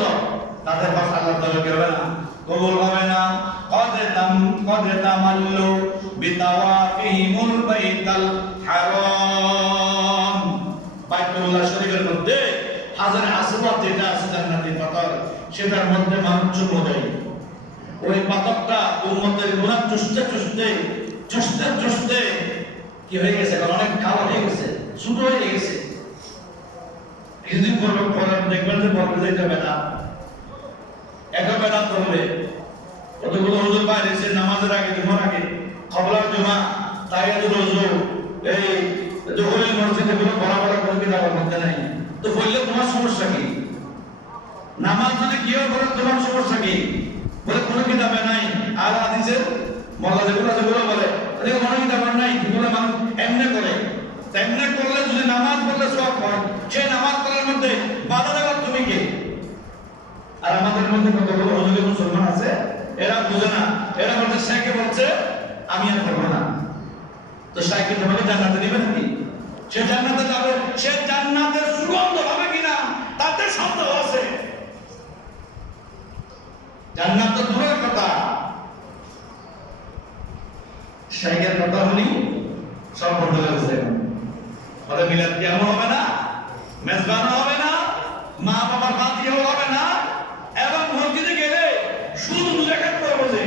করেছো তাদের হজ আল্লাহ তাআলা কি হবে না, কবুল হবে না। قد تملوا بطوافهم البيت الحرام বাইতুল্লাহ শরীফের মধ্যে হাজার আসওয়াদ যেটা আছে জান্নাতি পাথর, সেটার মধ্যে মানুষ চুমো দেয়। ওই পাথরটা উম্মতের গুনাহ চুষতে কি হয়ে গেছে, অনেক কালো হয়ে গেছে, ছোট হয়ে গেছে। কিছুদিন পর দেখবেন যে বলবে যে এটা বেদা, এটা বেদা করবে। কতগুলো হুজুর বাইরে এসে নামাজের আগে জুমার আগে কবলার জমা তাহিয়াতুল ওযু এই দুহুরের মসজিদে কোনো বড় কোনো কিতাবের মধ্যে নাই। তো বললে তোমার সমস্যা কি? নামাজ যদি কিও করে তোমার সমস্যা কি? বলে কোনো কিতাবে নাই। আর হাদিসের মোল্লা যেগুলো বলে এদিকে কোনো কিতাবে নাই, যেগুলো মানুষ এমনি করে। তেমনি করলে যদি নামাজ পড়লে সওয়াব হয়, সেই নামাজ পড়ার মধ্যে বাধা দেওয়ার তুমি কে? আর আমাদের মধ্যে কতগুলো হুজুর মুসলমান আছে, এরা বুঝে না। এরা বলছে শেখে বলছে আমি আর করবো না, তো শেখে তোমাকে জান্নাতে দিবে নাকি? সে জান্নাতে যাবে, সে জান্নাতের সুগন্ধ হবে কিনা তাতে সন্দেহ আছে। জান্নাত তো দূরের কথা, শেখের কথা হলি সব বন্ধ হয়ে গেছে। ওদের মিলাদ কেমন হবে না, মেজবানও হবে না, মা বাবার বাতিও হবে না, এবং মসজিদে গেলে শুধু 2 রাকাত পড়ে বসে,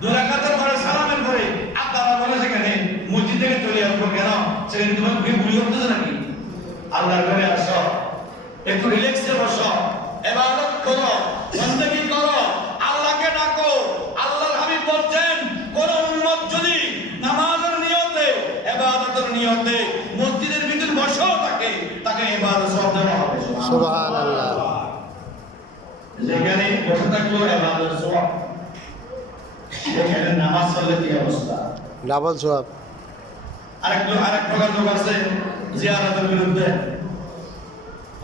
2 রাকাতের পরে সালামের পরে আপনারা বলে সেখানে মসজিদ থেকে চলে আসবো কেন? সেখানে তোমার ভুল হতেছে নাকি? আল্লাহর ঘরে আসো, একটু রিল্যাক্সে বসো, ইবাদত করো, বندگی করো, আল্লাহকে ডাকো। আল্লাহর হাবিব বলছেন কোন উম্মত যদি নামাজের নিয়তে, ইবাদতের নিয়তে মসজিদের ভিতর বসেও থাকে, তাকে ইবাদত সওয়াব দেওয়া হবে। সুবহানাল্লাহ। যেখানে বসে থাকলো ইবাদত সওয়াব, সেখানে নামাজ পড়লে কি অবস্থা? ডাবল সওয়াব। আরেক প্রকার লোক আছে জিয়ারতের বিরুদ্ধে,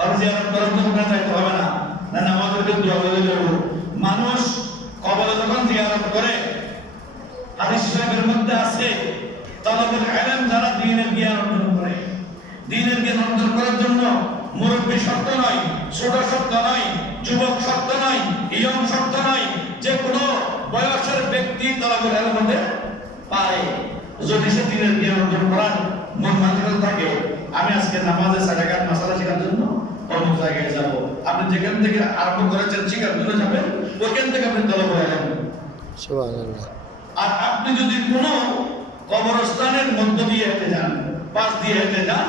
আর জিয়ারত করার জন্য যাইতে হবে না, না নামাজের বিরুদ্ধে হবে। মানুষ কবরে যখন জিয়ারত করে, হাদিস শরীফের মধ্যে আছে তালাবুল ইলম, যারা দ্বীনের জ্ঞান অর্জন করে, দ্বীনের জ্ঞান অর্জন করার জন্য মুরব্বী শর্ত নয়, ছোট শর্ত নয়, যুবক শর্ত নয়, ইয়ং শর্ত নয়, যে কোনো বয়সের ব্যক্তি তালাবুল ইলম হতে পারে, যদি সে দ্বীনের জ্ঞান অর্জন করার মন মানসিকতা থাকে। আমি আজকে নামাজে সালাত মাসালা শেখার জন্য অমুক জায়গায় যাব, আপনি যেখান থেকে আরম্ভ করেছেন শেখার জন্য যাবেন, ওইখান থেকে আপনি তালাবুল ইলম। সুবহানাল্লাহ। আর আপনি যদি কোনো কবরস্থানের মধ্য দিয়ে হেঁটে যান, পাশ দিয়ে হেঁটে যান,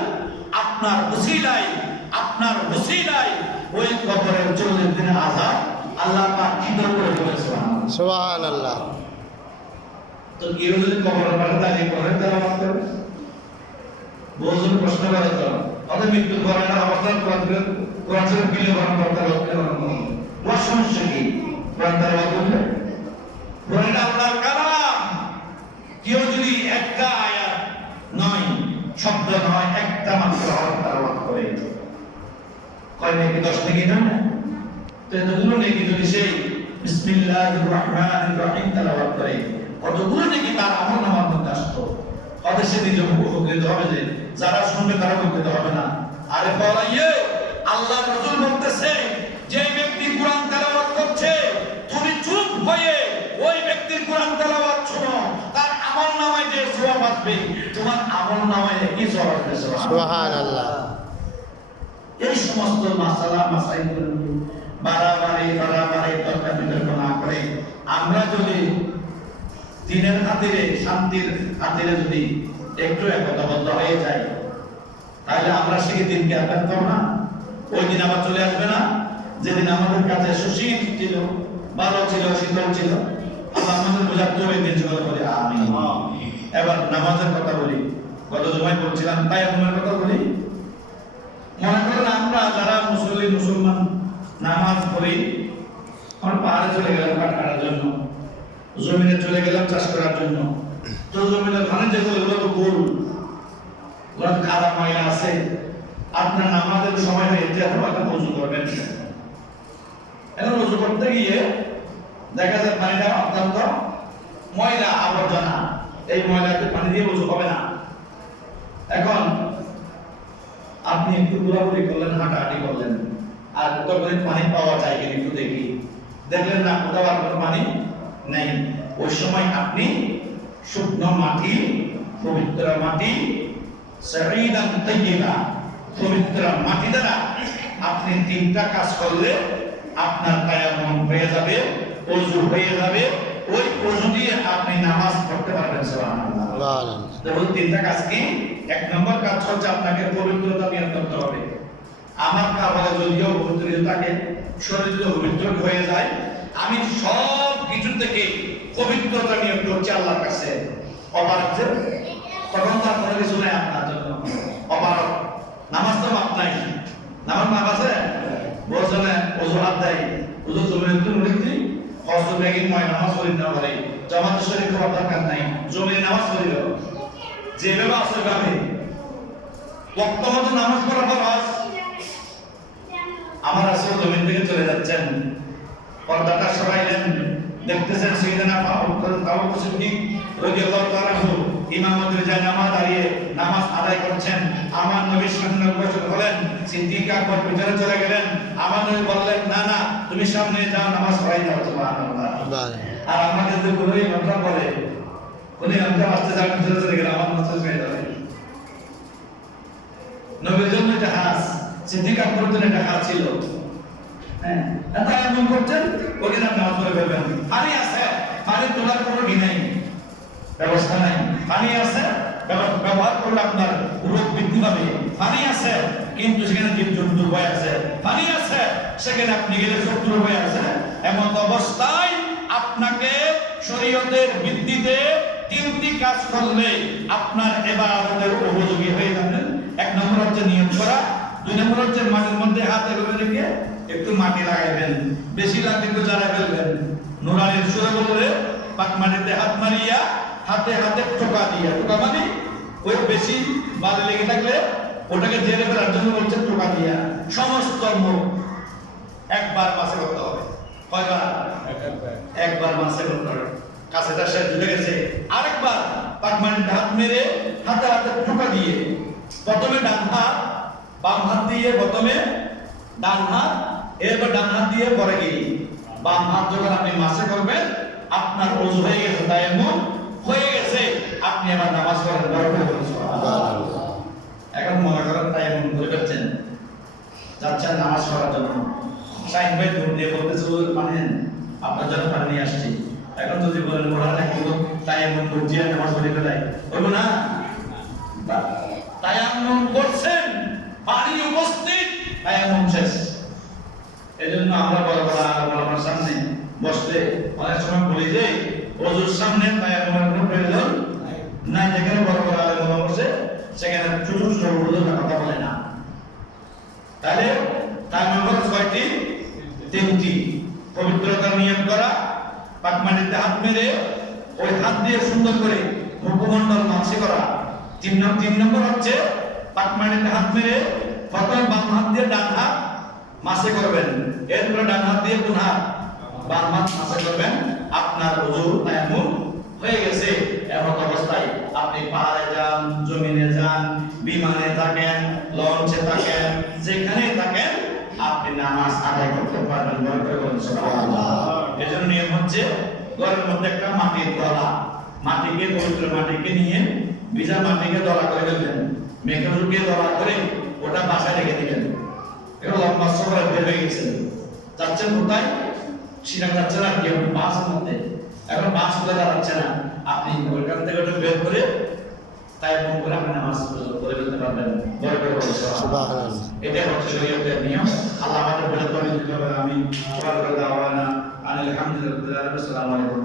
আপনার ওসিলায় ওই কবরের 40 দিনের আযাব আল্লাহ পাক কি করে দিয়েছেন। সুবহানাল্লাহ। তো কেউ যদি কবরের পাশে দাঁড়িয়ে করেন তারা মাত্র বহুজন প্রশ্ন করে, তো ওদের মৃত্যু করে না অবস্থান কোরআন শরীফ বিলে ভরণ করতে হবে। ওর সমস্যা কি? কোরআন তারা বলবে কোরআন আল্লাহর কালাম, কেউ যদি একটা আয়াত নয়, শব্দ নয়, একটা মাত্র হরফ তেলাওয়াত করে, কয় নাকি 10 নাকি না? তো এতগুলো নাকি যদি সেই বিসমিল্লাহির রহমানির রহিম তেলাওয়াত করে, কতগুলো নাকি তার আমলনামার মধ্যে আসতো। তাদের সে নিজে উপকৃত হবে, যে যারা শুনবে তারা উপকৃত হবে না। আরে বলাইয়ে আল্লাহর রাসূল বলতেছে, যে ব্যক্তি কোরআন তেলাওয়াত করছে, তুমি চুপ হয়ে ওই ব্যক্তির কোরআন তেলাওয়াত শোনো, তার আমলনামায় যে সওয়াব আসবে, তোমার আমলনামায় কি সওয়াব আসবে? সুবহানাল্লাহ। এই সমস্ত মাসাইলগুলো বাড়াবাড়ি তর্ক বিতর্ক না করে আমরা যদি দিনের খাতিরে, শান্তির খাতিরে যদি একটু একতাবদ্ধ হয়ে যাই, তাহলে আমরা সেই দিনকে আর পেতাম না। ওই দিন আবার চলে আসবে না, যেদিন আমাদের কাছে সুশীল ছিল, ভালো ছিল, শীতল ছিল। আল্লাহ আমাদের বোঝার তৌফিক দিন চলে বলি আমিন। এবার নামাজের কথা বলি, গত জুমায় বলছিলাম, তাই আমার কথা বলি। মনে করেন আমরা যারা মুসলমান নামাজ পড়ি, আমরা পাহাড়ে চলে গেলাম কাঠ কাটার জন্য, জমিনে চলে গেলাম চাষ করার জন্য। তো জমিনের ধানের যেগুলো তো গোল, ওরা খারাপ ময়লা আছে, আপনার নামাজের সময় হয়েছে, এখন ওযু করবেন। এখন ওযু করতে গিয়ে দেখা যায় পানিটা অত্যন্ত ময়লা, আবর্জনা, এই ময়লাতে পানি দিয়ে ওযু হবে না। এখন আপনি একটু ঘোরাঘুরি করলেন, হাঁটাহাঁটি করলেন, আর কোথাও করে পানি পাওয়া যায় কিনা একটু দেখি, দেখলেন না কোথাও আর কোনো পানি নেই, ওই সময় আপনি শুকনো মাটি, পবিত্র মাটি, সাঈদান তাইয়্যিবা, পবিত্র মাটি দ্বারা আপনি তিনটা কাজ করলে আপনার তায়াম্মুম হয়ে যাবে, ওযু হয়ে যাবে, ওই ওযু দিয়ে আপনি নামাজ পড়তে পারবেন। সুবহানাল্লাহ। সুবহানাল্লাহ। দেখুন তিনটা কাজ কি? এক নম্বর কাজ হচ্ছে আপনাকে পবিত্রতা নিয়ত করতে হবে। আমার কাপড়ে যদিও পবিত্র থাকে, শরীর যদি পবিত্র হয়ে যায়, আমি সব কিছু থেকে পবিত্রতা নিয়ত করছি আল্লাহর কাছে। অপারক যে তখন তার কোনো কিছু নেই আপনার জন্য, অপারক। নামাজ তো মাপ নাই, নামাজ মাপ আছে, বলছেন অজুহাত দেয়, ওজু জমির একটু মুড়ি হজর ব্যাগি ময় নামাজ পড়ি না পারে, জামাত শরীর খাবার দরকার নাই, জমির নামাজ পড়িল যেভাবে আসলে ভাবে ওয়াক্ত মতো নামাজ পড়া ফরজ। আমার রাসূল জমিন থেকে চলে যাচ্ছেন, পর্দাটা সরাইলেন, দেখতেছেন সাইয়েদনা আবু বকর সিদ্দিক রাদিয়াল্লাহু তাআলা আনহু ইমামতের জায়নামাজ দাঁড়িয়ে নামাজ আদায় করছেন। আমার নবীর সামনে উপস্থিত হলেন, সিদ্দিক আকবর পিছনে চলে গেলেন। আমার নবী বললেন, না না তুমি সামনে যাও, নামাজ পড়াই দাও। সুবহানাল্লাহ। আর আমাদের যে কোনো ইমামরা বলে, কোন ইমামরা আসতে যাবে পিছনে চলে গেলে আমার নামাজ হয়ে যাবে। নবীর জন্য এটা হাস, সিদ্দিক আকবরের জন্য এটা হাস ছিল। হ্যাঁ, তাই এমন করছেন, ওকে নামাজ পড়ে ফেলবেন। পানি আছে, পানি তোলার কোনো ই নাই, ব্যবস্থা নাই। পানি আছে, ব্যবহার করলে আপনার রোগ বৃদ্ধি পাবে। পানি আছে, কিন্তু সেখানে জীবজন্তুর ভয় আছে। পানি আছে, সেখানে আপনি গেলে শত্রুর ভয় আছে। এমন অবস্থায় আপনাকে শরীয়তের ভিত্তিতে তিনটি কাজ করলে আপনার ইবাদতের উপযোগী হয়ে যাবেন। এক নম্বর হচ্ছে নিয়ত করা, দুই নম্বর হচ্ছে মাটির মধ্যে হাত এভাবে রেখে একটু মাটি লাগাইবেন, বেশি লাগলে একটু জারা ফেলবেন। নুরানির সূরা বলে পাক মাটিতে হাত মারিয়া হাতে হাতে টোকা দিয়া, টোকা মানে ওই বেশি বালি লেগে থাকলে ওটাকে জেরে ফেলার জন্য বলছে টোকা দিয়া। সমস্ত মুখ একবার মাসে করতে হবে। কয়বার? একবার মাসে করতে হবে। কাছেটা শেষ হয়ে গেছে, আরেকবার পাক মাটিতে হাত মেরে হাতে হাতে টোকা দিয়ে, প্রথমে ডান হাত, বাম হাত দিয়ে প্রথমে ডান হাত, এরপর ডান হাত দিয়ে পরে কি বাম হাত। যখন আপনি মাসে করবেন আপনার ওযু হয়ে গেছে, তায়াম্মুম হয়ে গেছে, আপনি আবার নামাজ পড়েন। বরকত করুন। সুবহানাল্লাহ। এখন মনে করেন তায়াম্মুম করে ফেলছেন, যাচ্ছেন নামাজ পড়ার জন্য, সাইন ভাই দূর দিয়ে বলতেছে ওই মানেন আপনার জন্য পানি নিয়ে আসছি। এখন যদি বলেন ওরা নাকি তায়াম্মুম বুঝিয়ে নামাজ পড়ে ফেলাই, বলবো না, তায়াম্মুম করছেন, পানি উপস্থিত, তায়াম্মুম শেষ। এজন্য আমরা বড় বড় আলেমের সামনে বসতে অনেক সময় বলি যে ওযুর সামনে তায়াম্মুমের কোনো প্রয়োজন নাই। যেখানে বড় বড় আলেম বসে সেখানে ছোট ছোট ওযুর কথা বলে না। তাহলে তায়াম্মুম হলো কয়টি? তিনটি। পবিত্রতা নিয়ত করা, পাক মাটিতে হাত মেরে ওই হাত দিয়ে সুন্দর করে মুখমণ্ডল মাসে করা। তিন নম্বর হচ্ছে পাক মাটিতে হাত মেরে প্রথমে বাম হাত দিয়ে ডান হাত মাসে করবেন, এরপরে ডান হাত দিয়ে কোন হাত? বাম হাত মাসে করবেন। আপনার ওযু তায়াম্মুম হয়ে গেছে। এমন অবস্থায় আপনি পাহাড়ে যান, জমিনে যান, বিমানে থাকেন, লঞ্চে থাকেন, যেখানেই থাকেন আপনি নামাজ আদায় করতে পারবেন। বরকত করুন। সুবহানাল্লাহ। এজন্য নিয়ম হচ্ছে ঘরের মধ্যে একটা মাটির দলা, মাটিকে পবিত্র মাটিকে নিয়ে ভিজা মাটিকে দলা করে ফেলবেন, মেখে রুকে দলা করে ওটা বাসায় রেখে দিবেন। এটা লম্বা সময় বের হয়ে গেছে, যাচ্ছেন কোথায়? সিনাম যাচ্ছে না কি বাসের মধ্যে, এখন বাস খুলে দাঁড়াচ্ছে না, আপনি ওইখান থেকে ওটা বের করে তায়াম্মুম করে আপনি নামাজ পড়ে ফেলতে পারবেন। বরকত করুন। সুবহানাল্লাহ। এটা হচ্ছে শরীয়তের নিয়ম। আল্লাহ আমাদের বলে দিবেন। আমি ওয়া দাওয়ানা আলহামদুলিল্লাহি রাব্বিল আলামিন। আসসালামু আলাইকুম।